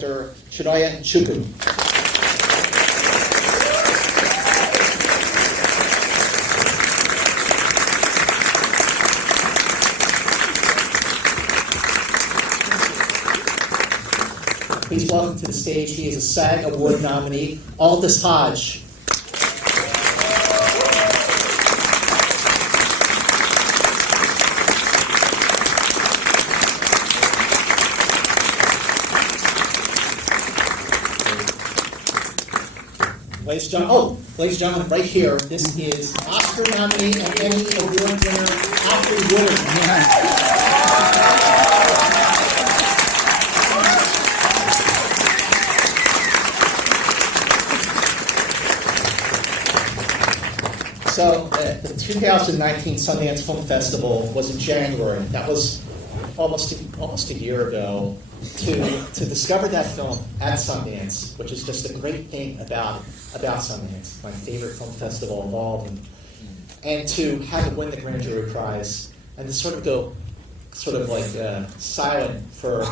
director Chinonye Chukwu. Please welcome to the stage. He is a SAG Award nominee, Aldis Hodge. Ladies and gentlemen, right here, this is Oscar nominee and Emmy Award winner, Alfre Woodard. So, the 2019 Sundance Film Festival was in January. That was almost a year ago. To discover that film at Sundance, which is just a great thing about Sundance, my favorite film festival of all, and to have it win the Grand Jury Prize, and to sort of go silent for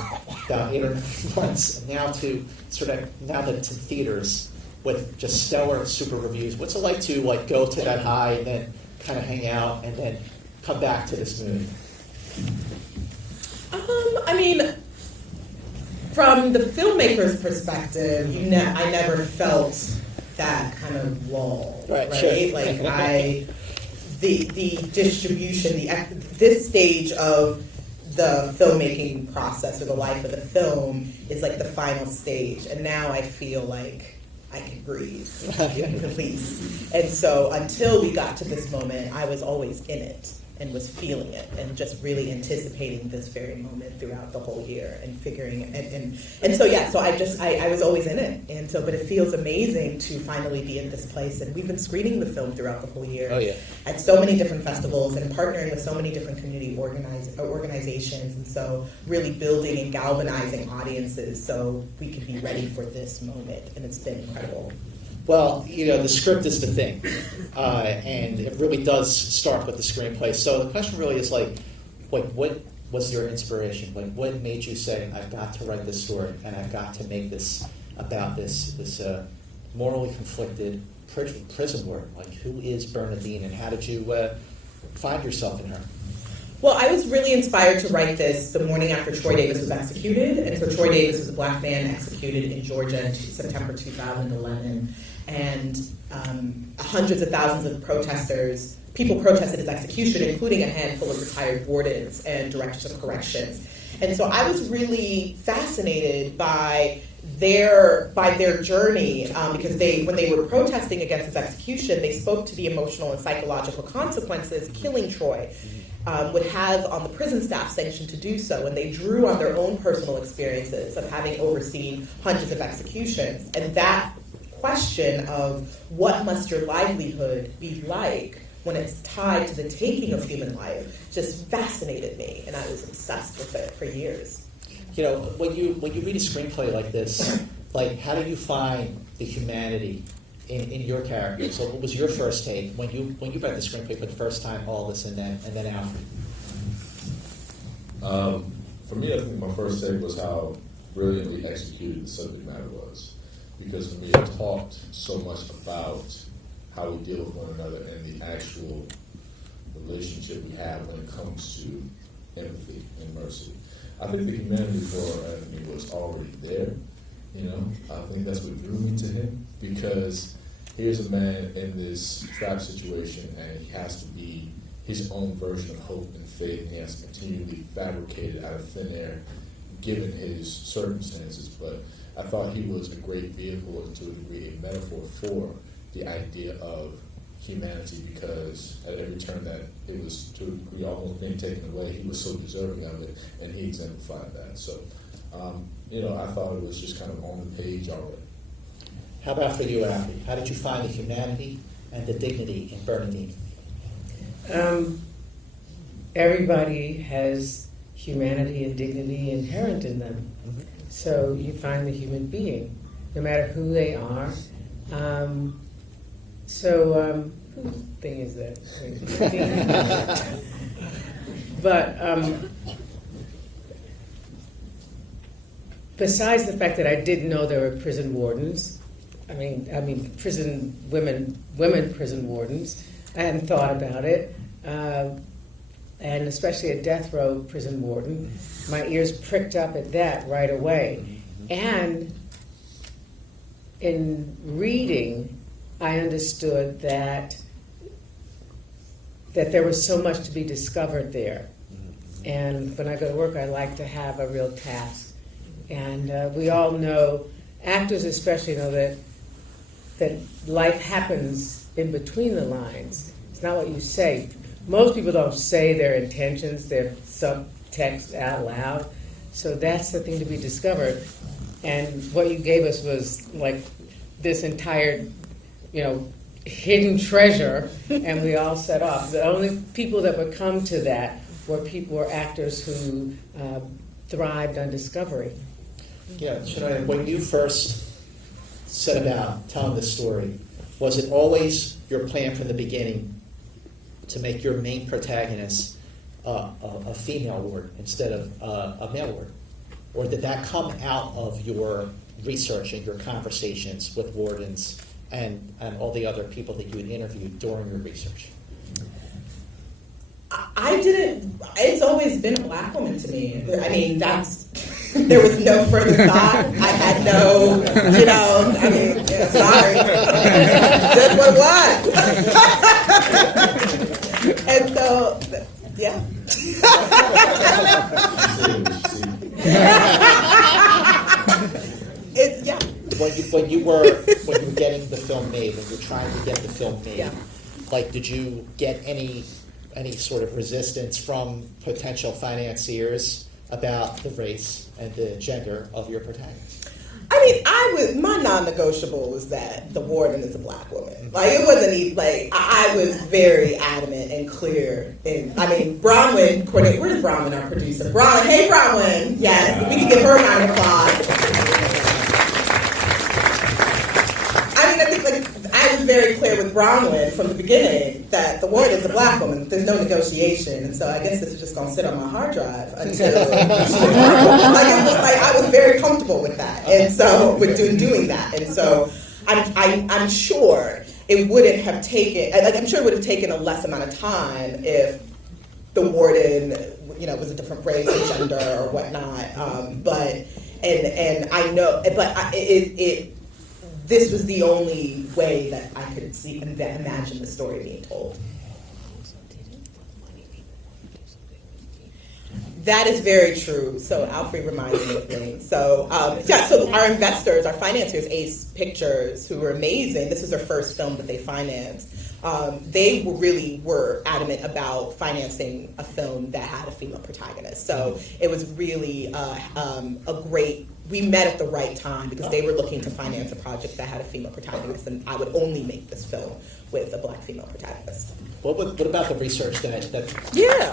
about 8 or 9 months, and now that it's in theaters with just stellar, super reviews. What's it like to go to that high and then kind of hang out and then come back to this movie? I mean, from the filmmaker's perspective, I never felt that kind of lull, right? Sure. Like the distribution, this stage of the filmmaking process or the life of the film is like the final stage, and now I feel like I can breathe in peace. And so until we got to this moment, I was always in it and was feeling it and just really anticipating this very moment throughout the whole year and figuring it. And so I was always in it. And so, but it feels amazing to finally be in this place. And we've been screening the film throughout the whole year at so many different festivals and partnering with so many different community organizations. And so really building and galvanizing audiences so we can be ready for this moment. And it's been incredible. Well, the script is the thing, and it really does start with the screenplay. So the question really is what was your inspiration? What made you say, I've got to write this story, and I've got to make this about this morally conflicted prison warden? Who is Bernadine, and how did you find yourself in her? Well, I was really inspired to write this the morning after Troy Davis was executed. And so Troy Davis was a black man executed in Georgia in September 2011. And hundreds of thousands of people protested his execution, including a handful of retired wardens and directors of corrections. And so I was really fascinated by their journey, because when they were protesting against his execution, they spoke to the emotional and psychological consequences killing Troy would have on the prison staff sanctioned to do so, and they drew on their own personal experiences of having overseen hundreds of executions. And that question of what must your livelihood be like when it's tied to the taking of human life just fascinated me, and I was obsessed with it for years. When you read a screenplay like this, how do you find the humanity in your character? So what was your first take when you read the screenplay for the first time, Aldis, and then Alfre? For me, I think my first take was how brilliantly executed the subject matter was. Because for me, it talked so much about how we deal with one another and the actual relationship we have when it comes to empathy and mercy. I think the humanity for Anthony was already there. I think that's what drew me to him, because here's a man in this trap situation, and he has to be his own version of hope and faith, and he has to continually fabricate it out of thin air, given his circumstances. But I thought he was a great vehicle, and to a degree a metaphor for the idea of humanity, because at every turn that it was to a degree almost being taken away, he was so deserving of it, and he exemplified that. So, I thought it was just kind of on the page already. How about for you, Alfre? How did you find the humanity and the dignity in Bernadine? Everybody has humanity and dignity inherent in them. Mm-hmm. So you find the human being, no matter who they are. Whose thing is that? But besides the fact that I didn't know there were prison wardens, I mean prison women prison wardens, I hadn't thought about it, and especially a death row prison warden, my ears pricked up at that right away. And in reading, I understood that there was so much to be discovered there. And when I go to work, I like to have a real task. And we all know, actors especially know that life happens in between the lines. It's not what you say. Most people don't say their intentions, their subtext out loud. So that's the thing to be discovered. And what you gave us was like this entire, hidden treasure, and we all set off. The only people that would come to that were actors who thrived on discovery. Yeah, Chinonye, when you first set about telling the story, was it always your plan from the beginning to make your main protagonist a female ward instead of a male ward? Or did that come out of your research and your conversations with wardens and all the other people that you had interviewed during your research? I didn't. It's always been a black woman to me. I mean, there was no further thought. I had no, sorry. That's what it was. And so, yeah. Yeah. When you were getting the film made, when you were trying to get the film made, Yeah. did you get any sort of resistance from potential financiers about the race and the gender of your protagonist? My non-negotiable was that the warden is a black woman. It wasn't even, I was very adamant and clear. And, Bronwyn, where's Bronwyn, our producer? Hey, Bronwyn. Yes, we can give her a round of applause. I was very clear with Bronwyn from the beginning that the warden is a black woman. There's no negotiation. And so I guess this is just going to sit on my hard drive until I was very comfortable with that. And so with doing that. And so I'm sure it wouldn't have taken, I'm sure it would have taken a less amount of time if the warden, was a different race or gender or whatnot. This was the only way that I could see and imagine the story being told. That is very true. So Alfre reminds me of things. So so our investors, our financiers, Ace Pictures, who were amazing. This is their first film that they financed. They were adamant about financing a film that had a female protagonist. So it was really a great. We met at the right time because they were looking to finance a project that had a female protagonist, and I would only make this film with a black female protagonist. What about the research that Yeah.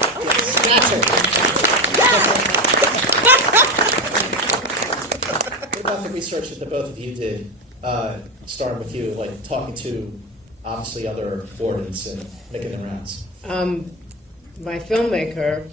What about the research that the both of you did, starting with you, talking to obviously other wardens and making the rounds? My filmmaker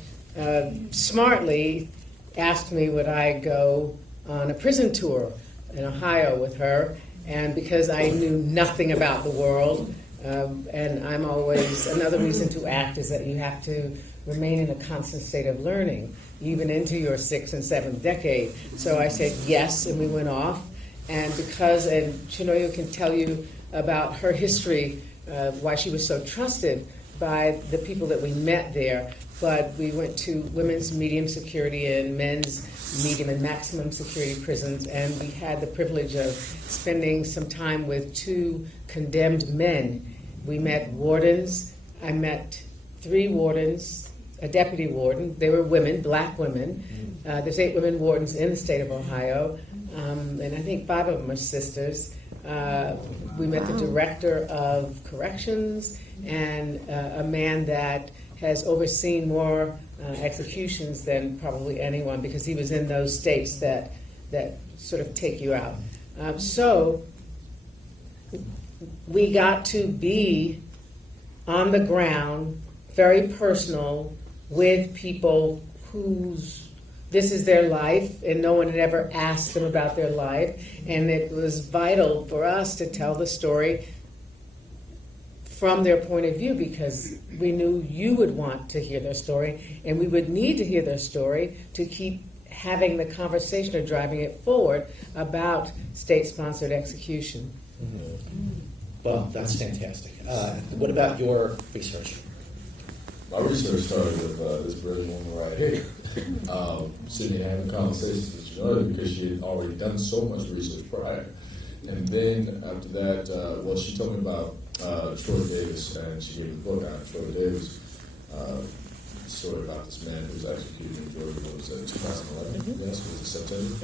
smartly asked me would I go on a prison tour in Ohio with her, and because I knew nothing about the world, and I'm always, another reason to act is that you have to remain in a constant state of learning, even into your 6th and 7th decade. So I said yes, and we went off, and Chinonye can tell you about her history, why she was so trusted by the people that we met there. But we went to women's medium security and men's medium and maximum security prisons, and we had the privilege of spending some time with 2 condemned men. We met wardens. I met 3 wardens, a deputy warden. They were women, black women. There's 8 women wardens in the state of Ohio, and I think 5 of them are sisters. We met the director of corrections and a man that has overseen more executions than probably anyone because he was in those states that sort of take you out. So we got to be on the ground, very personal, with people whose this is their life, and no one had ever asked them about their life, and it was vital for us to tell the story from their point of view, because we knew you would want to hear their story, and we would need to hear their story to keep having the conversation or driving it forward about state-sponsored execution. Well, that's fantastic. What about your research? My research started with this brilliant woman right here, sitting and having conversations with Chinonye because she had already done so much research prior. And then after that, well, she told me about Troy Davis, and she gave me the book out. Troy Davis, story about this man who was executed in Georgia. What was it, 2011? Yes, was it September?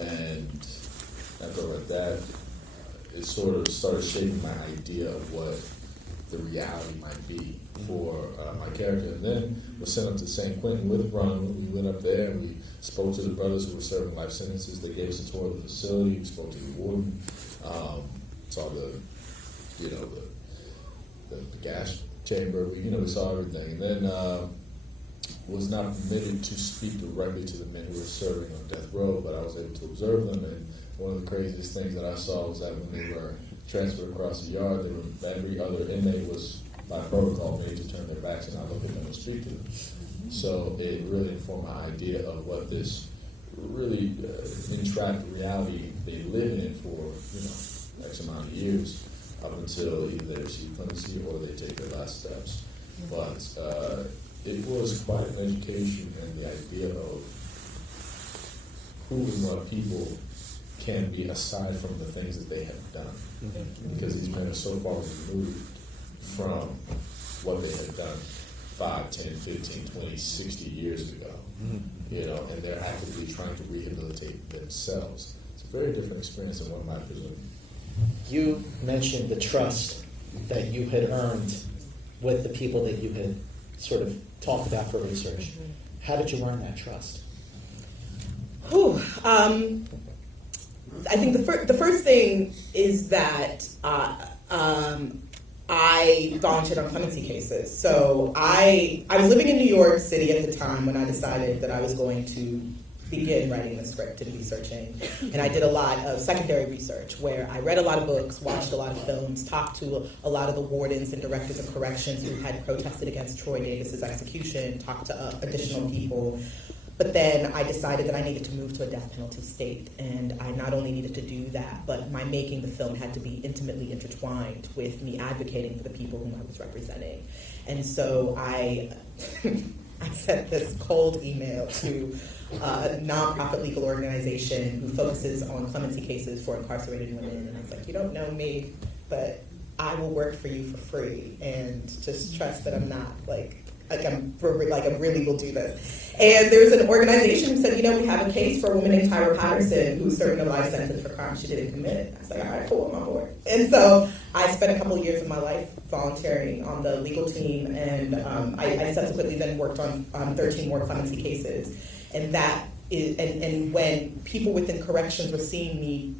And after I read that, it sort of started shaping my idea of what the reality might be for my character. And then was sent up to St. Quentin with Ron. We went up there and we spoke to the brothers who were serving life sentences. They gave us a tour of the facility. We spoke to the warden, saw the gas chamber. We saw everything. And then was not permitted to speak directly to the men who were serving on death row, but I was able to observe them. And one of the craziest things that I saw was that when they were transferred across the yard, every other inmate was, by protocol, made to turn their backs and not look at them and speak to them. So it really informed my idea of what this really entrapped reality they live in for, X amount of years, up until either they receive clemency or they take their last steps. But it was quite an education in the idea of who and what people can be aside from the things that they have done. Because these men are so far removed from what they had done 5, 10, 15, 20, 60 years ago. And they're actively trying to rehabilitate themselves. It's a very different experience than one might presume. You mentioned the trust that you had earned with the people that you had sort of talked about for research. How did you earn that trust? I think the first thing is that I volunteered on clemency cases. So I was living in New York City at the time when I decided that I was going to begin writing the script and researching. And I did a lot of secondary research where I read a lot of books, watched a lot of films, talked to a lot of the wardens and directors of corrections who had protested against Troy Davis's execution, talked to additional people. But then I decided that I needed to move to a death penalty state, and I not only needed to do that, but my making the film had to be intimately intertwined with me advocating for the people whom I was representing. And so I sent this cold email to a nonprofit legal organization who focuses on clemency cases for incarcerated women, and I was like, you don't know me, but I will work for you for free, and just trust that I'm not I really will do this. And there's an organization who said, we have a case for a woman named Tyra Patterson who's serving a life sentence for crimes she didn't commit. I was like, all right, cool, I'm on board. And so I spent a couple of years of my life volunteering on the legal team, and I subsequently then worked on 13 more clemency cases. And that is, and when people within corrections were seeing me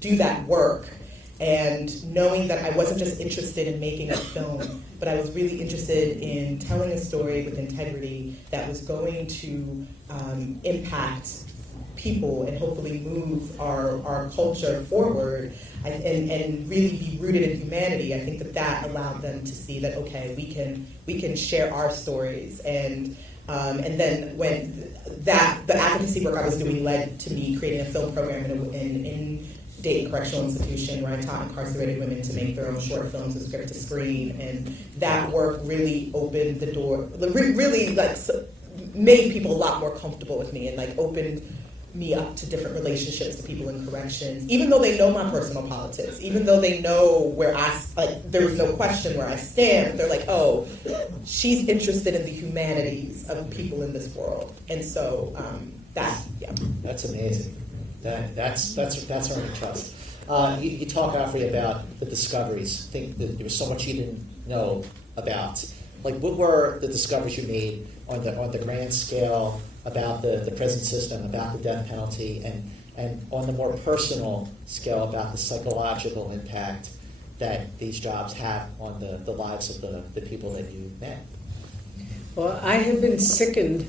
do that work, and knowing that I wasn't just interested in making a film, but I was really interested in telling a story with integrity that was going to impact people and hopefully move our culture forward and really be rooted in humanity. I think that allowed them to see that, okay, we can share our stories. And then when the advocacy work I was doing led to me creating a film program in Dayton Correctional Institution where I taught incarcerated women to make their own short films with script to screen, and that work really opened the door, really made people a lot more comfortable with me, and opened me up to different relationships with people in corrections, even though they know my personal politics, even though they know where there was no question where I stand. They're like, oh, she's interested in the humanities of people in this world. And so That's amazing. That's earning trust. You talk, Alfre, about the discoveries. I think that there was so much you didn't know about. What were the discoveries you made on the grand scale about the prison system, about the death penalty, and on the more personal scale about the psychological impact that these jobs have on the lives of the people that you met? Well, I have been sickened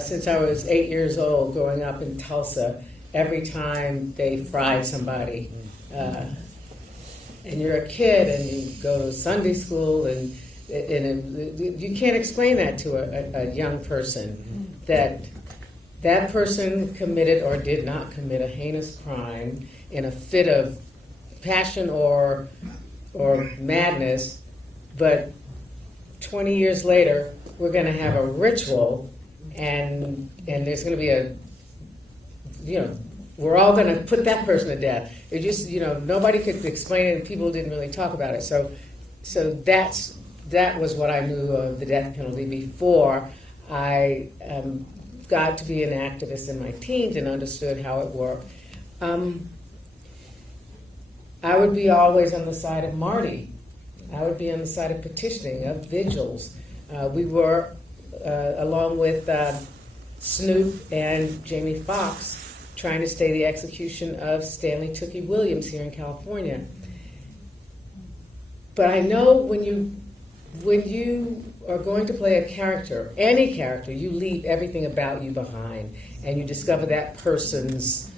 since I was 8 years old, growing up in Tulsa. Every time they fried somebody, and you're a kid and you go to Sunday school, and you can't explain that to a young person, that person committed or did not commit a heinous crime in a fit of passion or madness, but 20 years later we're going to have a ritual, and there's going to be we're all going to put that person to death. It just, nobody could explain it, and people didn't really talk about it. So that was what I knew of the death penalty before I got to be an activist in my teens and understood how it worked. I would be always on the side of Marty. I would be on the side of petitioning, of vigils. We were, along with Snoop and Jamie Foxx, trying to stay the execution of Stanley Tookie Williams here in California. But I know when you are going to play a character, any character, you leave everything about you behind, and you discover that person's,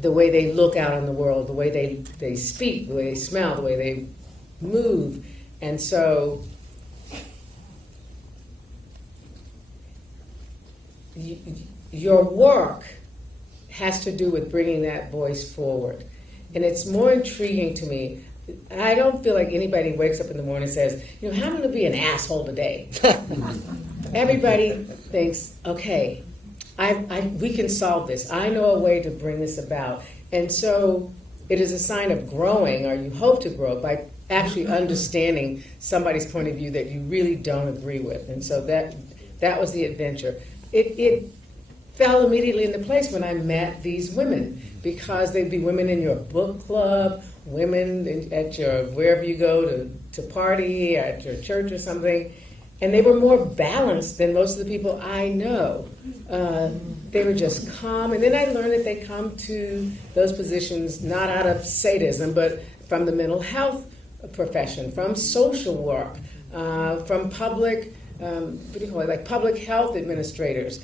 the way they look out on the world, the way they speak, the way they smell, the way they move. And so your work has to do with bringing that voice forward. And it's more intriguing to me. I don't feel like anybody wakes up in the morning and says, how am I going to be an asshole today? Everybody thinks, okay, we can solve this. I know a way to bring this about. And so it is a sign of growing, or you hope to grow, by actually understanding somebody's point of view that you really don't agree with. And so that was the adventure. It fell immediately into place when I met these women, because they'd be women in your book club, women at your, wherever you go to party, at your church or something, and they were more balanced than most of the people I know. They were just calm, and then I learned that they come to those positions not out of sadism, but from the mental health profession, from social work, from public, public health administrators.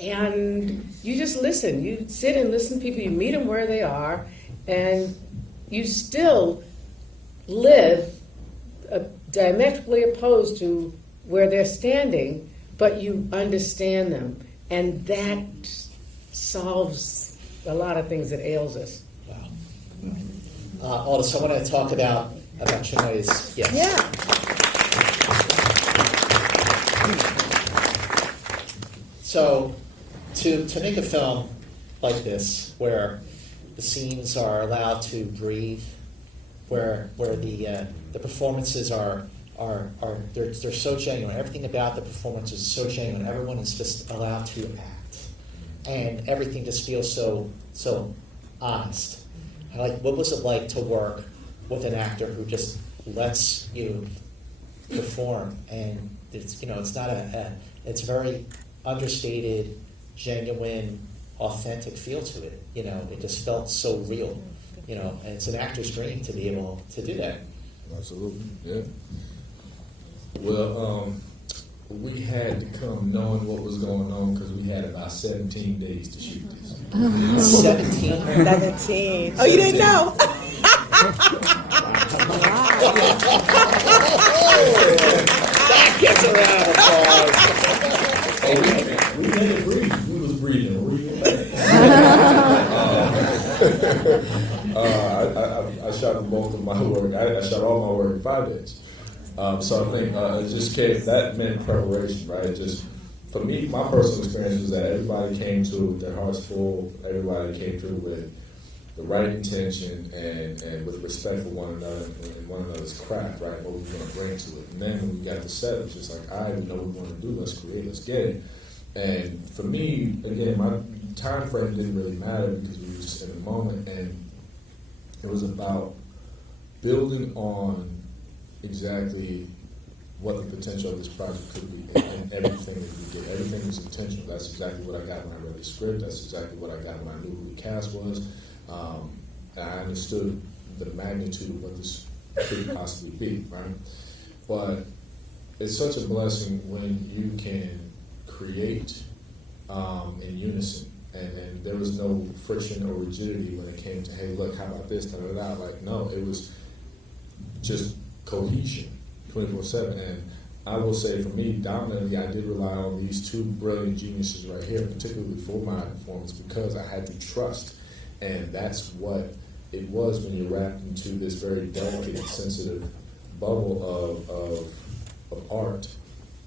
And you just listen. You sit and listen to people. You meet them where they are, and you still live diametrically opposed to where they're standing, but you understand them, and that solves a lot of things that ails us. Wow. Aldis, I want to talk about Chinonye's. Yes. Yeah. So, to make a film like this, where the scenes are allowed to breathe, where the performances are they're so genuine. Everything about the performances is so genuine. Everyone is just allowed to act, and everything just feels so honest. What was it like to work with an actor who just lets you perform, and it's not it's very understated, genuine, authentic feel to it. It just felt so real. And it's an actor's dream to be able to do that. Absolutely, yeah. Well, we had to come knowing what was going on because we had about 17 days to shoot this. 17. 17. Oh, you didn't know? That gets around applause. We had to breathe. We was breathing real fast. I shot both of my work. I shot all my work in 5 days. So I think it just came, that meant preparation, right? Just for me, my personal experience was that everybody came to it with their hearts full. Everybody came through with the right intention and with respect for one another and one another's craft, right? What we're going to bring to it. And then when we got the set, it's just like, all right, we know what we want to do. Let's create. Let's get it. And for me, again, my time frame didn't really matter because we were just in the moment, and it was about building on exactly what the potential of this project could be, and everything that we did. Everything was intentional. That's exactly what I got when I read the script. That's exactly what I got when I knew who the cast was. And I understood the magnitude of what this could possibly be, right? But it's such a blessing when you can create in unison. And there was no friction or rigidity when it came to, hey, look, how about this, da-da-da. Like, no, it was just cohesion 24/7. And I will say for me, dominantly, I did rely on these two brilliant geniuses right here, particularly for my performance, because I had to trust. And that's what it was when you're wrapped into this very delicate and sensitive bubble of art,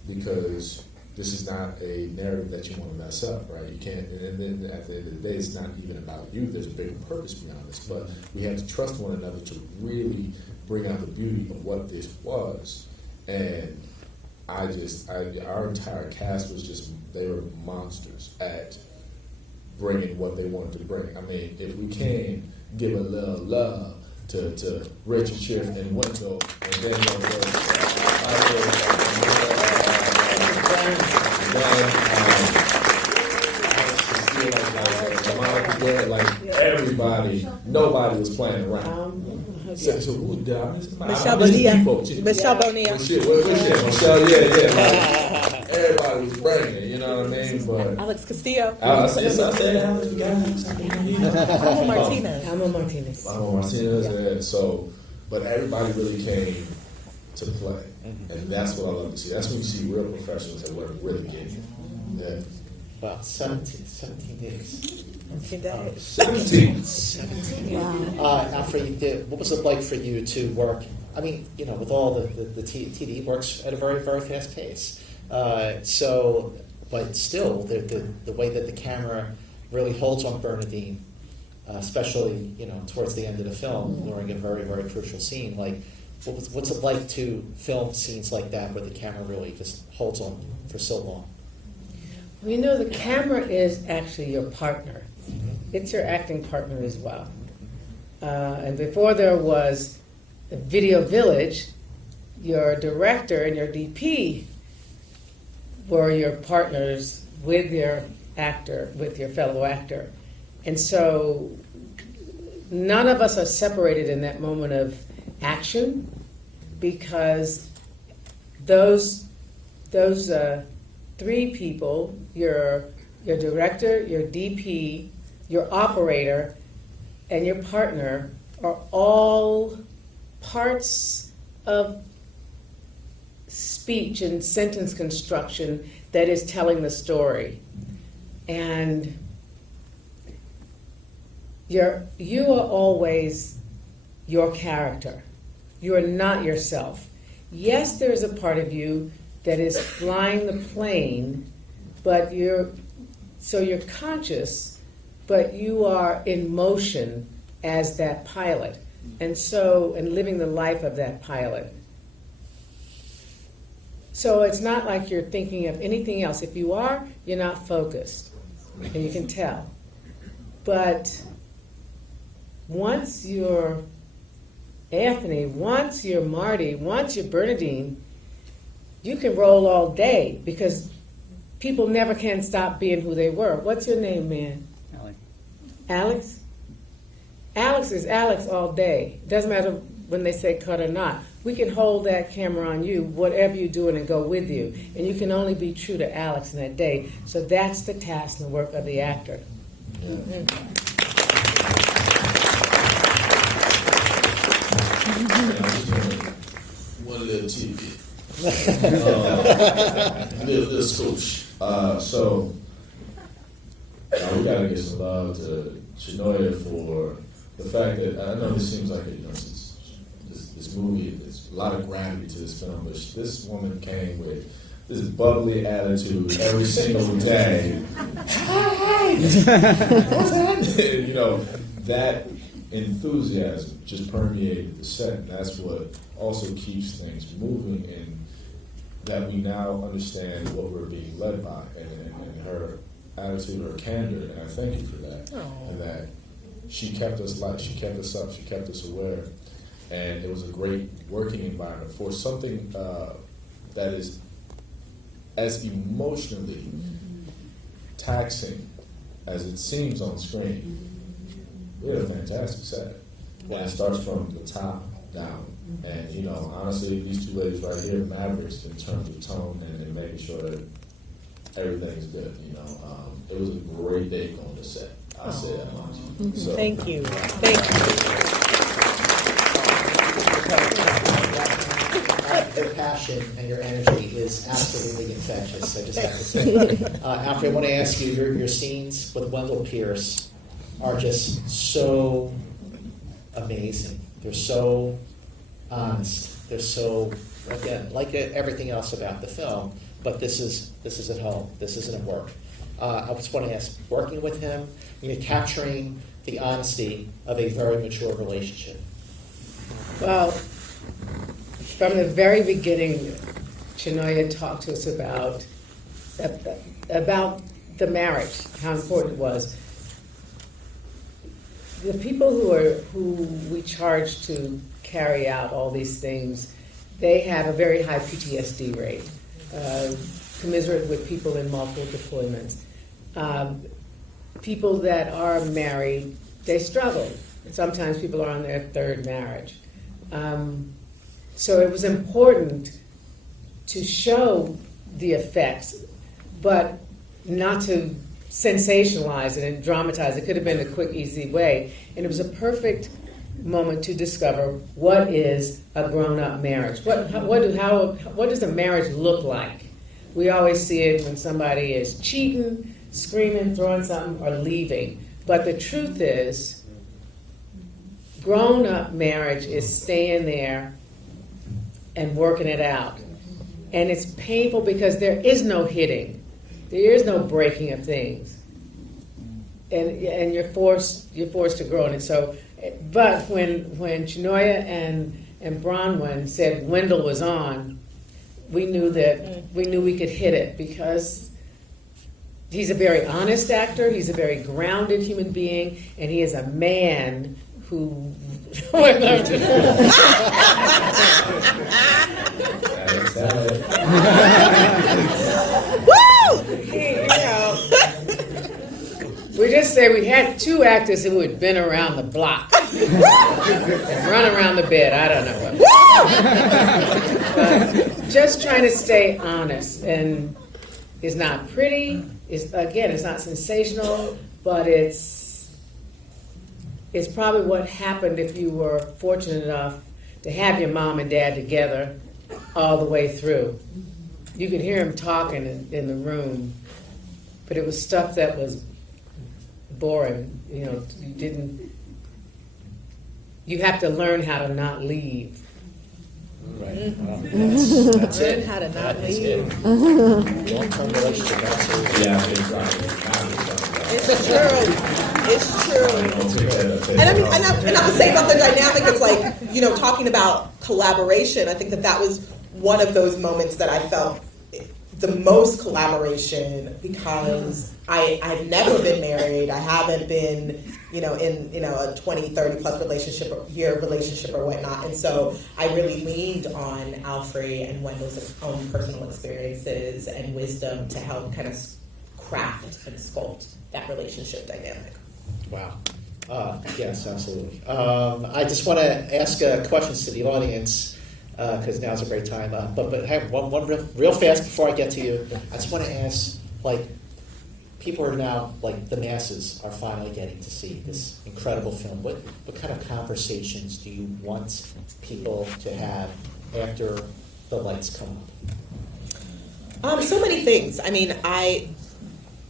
because this is not a narrative that you want to mess up, right? You can't, and then at the end of the day, it's not even about you. There's a bigger purpose beyond this, but we have to trust one another to really bring out the beauty of what this was. And our entire cast was just, they were monsters at bringing what they wanted to bring. I mean, if we can give a little love to Richard Schiff and Wendell, and then everybody, nobody was playing around. Michelle Bonilla. Michelle Bonilla. Michelle, yeah. Everybody was bringing it, you know what I mean? But Alex Castillo. I said Alex. Alma Martinez. Alma Martinez. Alma Martinez, yeah. So, but everybody really came to play. And that's what I love to see. That's when you see real professionals that work really getting it. Yeah. Wow, 17 days. 17. Alfre, what was it like for you to work? I mean, with all the TD works at a very, very fast pace. But still, the way that the camera really holds on Bernadine, especially towards the end of the film during a very, very crucial scene. Like, what's it like to film scenes like that where the camera really just holds on for so long? Well, the camera is actually your partner. It's your acting partner as well. And before there was a Video Village, your director and your DP were your partners with your actor, with your fellow actor. And so none of us are separated in that moment of action, because those three people, your director, your DP, your operator, and your partner, are all parts of speech and sentence construction that is telling the story. And you are always your character. You are not yourself. Yes, there is a part of you that is flying the plane, but you're conscious, but you are in motion as that pilot, and living the life of that pilot. So it's not like you're thinking of anything else. If you are, you're not focused, and you can tell. But once you're Anthony, once you're Marty, once you're Bernadine, you can roll all day, because people never can stop being who they were. What's your name, man? Alex? Alex is Alex all day. Doesn't matter when they say cut or not. We can hold that camera on you, whatever you're doing, and go with you. And you can only be true to Alex in that day. So that's the task and the work of the actor. Yeah. One little tidbit. Little scooch. So we gotta give some love to Chinonye for the fact that, I know this seems like this movie, there's a lot of gravity to this film, but this woman came with this bubbly attitude every single day. Hi, what's happening? That enthusiasm just permeated the set, and that's what also keeps things moving, and that we now understand what we're being led by, and her attitude, her candor, and I thank you for that. Aww. And that she kept us light, she kept us up, she kept us aware, and it was a great working environment for something that is as emotionally taxing as it seems on screen. We had a fantastic set. When it starts from the top down. And, honestly, these two ladies right here, Mavericks, in terms of tone and making sure that everything's good. It was a great day going to set. I'll say that much. So, Thank you. Your passion and your energy is absolutely infectious, I just have to say. Alfre, I want to ask you, your scenes with Wendell Pierce are just so amazing. They're so honest. They're so, again, like everything else about the film, but this is at home. This isn't at work. I just want to ask, working with him, you're capturing the honesty of a very mature relationship. Well, from the very beginning, Chinonye talked to us about the marriage, how important it was. The people who we charge to carry out all these things, they have a very high PTSD rate, commiserate with people in multiple deployments. People that are married, they struggle. Sometimes people are on their third marriage. So it was important to show the effects, but not to sensationalize it and dramatize it. It could have been a quick, easy way. And it was a perfect moment to discover what is a grown-up marriage. What does a marriage look like? We always see it when somebody is cheating, screaming, throwing something, or leaving. But the truth is, grown-up marriage is staying there and working it out. And it's painful because there is no hitting. There is no breaking of things. And you're forced to grow in it. So, but when Chinonye and Bronwyn said Wendell was on, we knew we could hit it because he's a very honest actor, he's a very grounded human being, and he is a man who we just say we had two actors who had been around the block. Run around the bed, I don't know what. Just trying to stay honest. And it's not pretty, it's not sensational, but it's probably what happened if you were fortunate enough to have your mom and dad together all the way through. You could hear him talking in the room, but it was stuff that was boring. You have to learn how to not leave. Right. That's it. Learn how to not leave. Long-term relationship, absolutely. Yeah, it's right. It's true. And I would say about the dynamic, it's like, talking about collaboration, I think that was one of those moments that I felt the most collaboration because I've never been married. I haven't been, in a 20, 30 plus relationship or whatnot. And so I really leaned on Alfre and Wendell's own personal experiences and wisdom to help kind of craft and sculpt that relationship dynamic. Wow. Yes, absolutely. I just want to ask questions to the audience because now's a great time. But hey, one real fast before I get to you. I just want to ask, people are now, the masses are finally getting to see this incredible film. What kind of conversations do you want people to have after the lights come up? So many things. I mean, I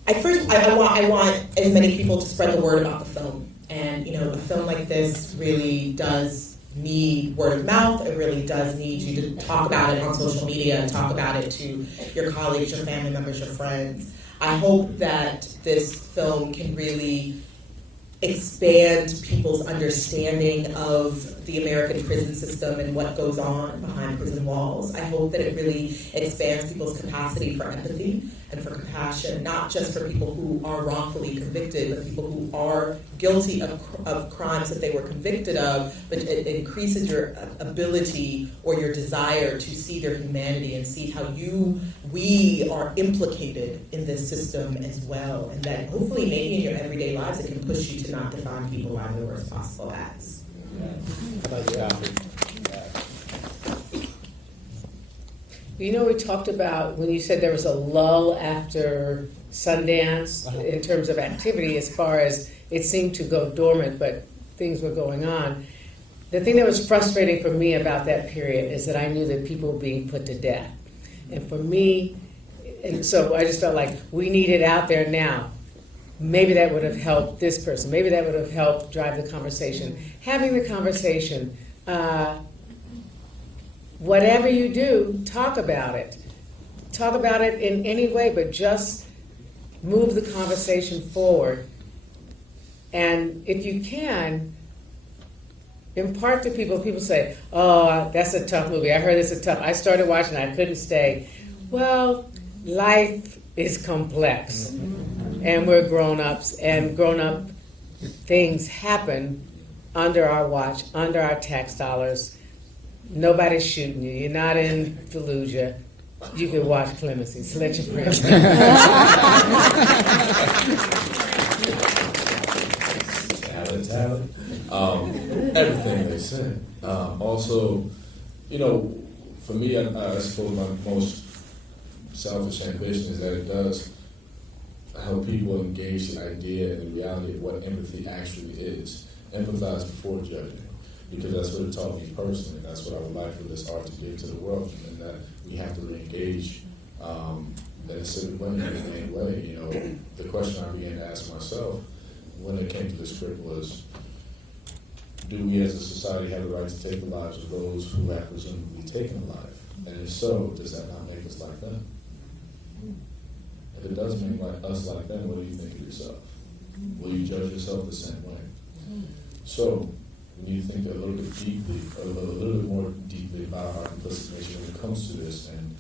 want as many people to spread the word about the film. And, a film like this really does need word of mouth. It really does need you to talk about it on social media and talk about it to your colleagues, your family members, your friends. I hope that this film can really expand people's understanding of the American prison system and what goes on behind prison walls. I hope that it really expands people's capacity for empathy and for compassion, not just for people who are wrongfully convicted, but people who are guilty of crimes that they were convicted of, but it increases your ability or your desire to see their humanity and see how we are implicated in this system as well, and that hopefully maybe in your everyday lives it can push you to not define people by the worst possible acts. How about you, Alfre? You know, we talked about when you said there was a lull after Sundance in terms of activity, as far as it seemed to go dormant, but things were going on. The thing that was frustrating for me about that period is that I knew that people were being put to death. And for me, and so I just felt like we need it out there now. Maybe that would have helped this person. Maybe that would have helped drive the conversation. Having the conversation, whatever you do, talk about it. Talk about it in any way, but just move the conversation forward. And if you can, impart to people say, oh, that's a tough movie. I heard it's a tough. I started watching it, I couldn't stay. Well, life is complex. And we're grown-ups, and grown-up things happen under our watch, under our tax dollars. Nobody's shooting you. You're not in Fallujah. You can watch Clemency. So let your friends know. Talent. Everything they said. Also, you know, for me, I suppose my most selfish ambition is that it does help people engage the idea and the reality of what empathy actually is. Empathize before judging, because that's what it taught me personally. That's what I would like for this art to give to the world, and that we have to re-engage in a civic way, in a humane way. You know, the question I began to ask myself when it came to the script was, do we as a society have the right to take the lives of those who have presumably taken a life? And if so, does that not make us like them? If it does make us like them, what do you think of yourself? Will you judge yourself the same way? So, we need to think a little bit deeply, a little bit more deeply about our implicit nature when it comes to this, and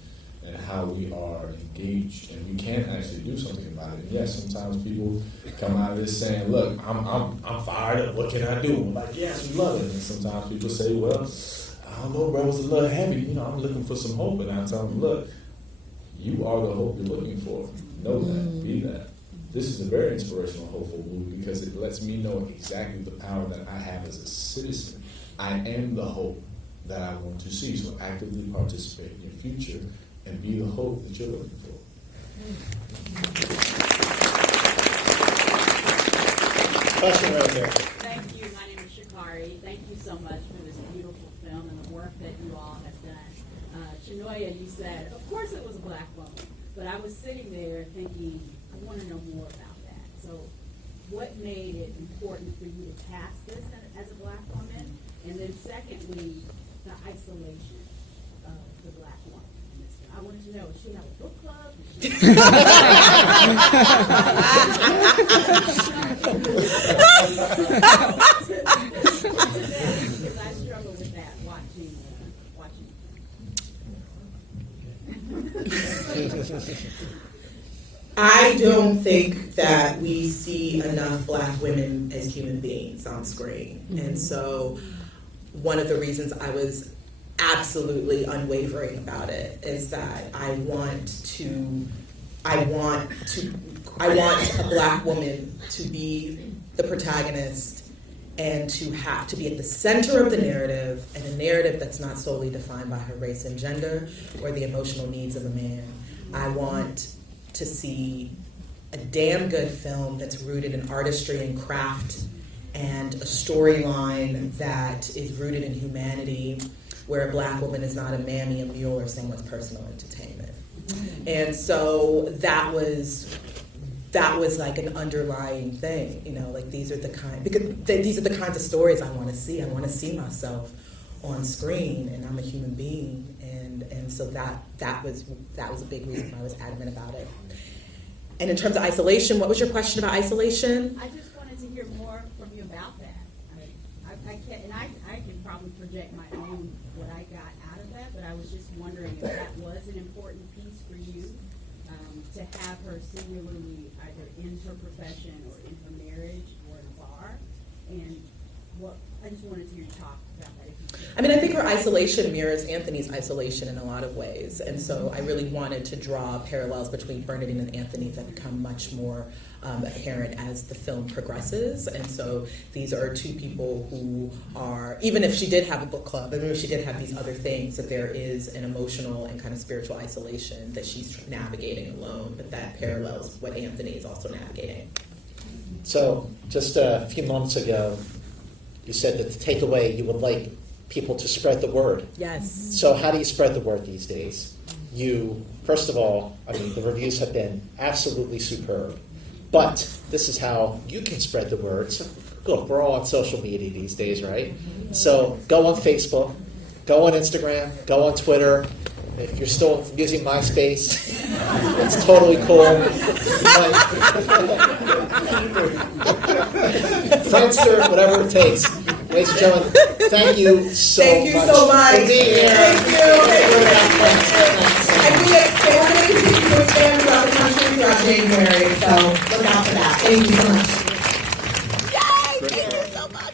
how we are engaged, and we can actually do something about it. And yes, sometimes people come out of this saying, "Look, I'm fired up. What can I do?" I'm like, "Yes, we love it." And sometimes people say, "Well, I don't know, bro. It was a little heavy. You know, I'm looking for some hope." And I tell them, "Look, you are the hope you're looking for. Know that. Be that." This is a very inspirational, hopeful movie because it lets me know exactly the power that I have as a citizen. I am the hope that I want to see. So actively participate in your future and be the hope that you're looking for. Question right there. Thank you. My name is Shikari. Thank you so much for this beautiful film and the work that you all have done. Chinonye, you said, of course it was a black woman, but I was sitting there thinking, I want to know more about that. So what made it important for you to cast this as a black woman? And then secondly, the isolation of the black woman. I wanted to know, does she have a book club? Because I struggle with that watching. I don't think that we see enough black women as human beings on screen. And so one of the reasons I was absolutely unwavering about it is that I want a black woman to be the protagonist and to be at the center of the narrative, and a narrative that's not solely defined by her race and gender or the emotional needs of a man. I want to see a damn good film that's rooted in artistry and craft and a storyline that is rooted in humanity, where a black woman is not a mammy, a mule, or someone's personal entertainment. And so that was like an underlying thing, you know, like these are the kinds of stories I want to see. I want to see myself on screen, and I'm a human being, and so that was a big reason why I was adamant about it. And in terms of isolation, what was your question about isolation? I just wanted to hear more from you about that. I can probably project my own what I got out of that, but I was just wondering if that was an important piece for you, to have her singularly either in her profession or in her marriage or in a bar, and I just wanted to hear you talk about that. If you could. I mean, I think her isolation mirrors Anthony's isolation in a lot of ways. And so I really wanted to draw parallels between Bernadine and Anthony that become much more apparent as the film progresses. And so these are two people who are, even if she did have a book club, and if she did have these other things, that there is an emotional and kind of spiritual isolation that she's navigating alone, but that parallels what Anthony is also navigating. So, just a few moments ago, you said that the takeaway, you would like people to spread the word. Yes. So how do you spread the word these days? You, first of all, I mean, the reviews have been absolutely superb. But this is how you can spread the word. So, look, we're all on social media these days, right? So go on Facebook, go on Instagram, go on Twitter. If you're still using MySpace, it's totally cool. Friendster, whatever it takes. Ladies and gentlemen, thank you so much. Thank you so much. For being here. Thank you. And we're going to continue to expand throughout the country throughout January, so look out for that. Thank you so much. Yay! Thank you so much.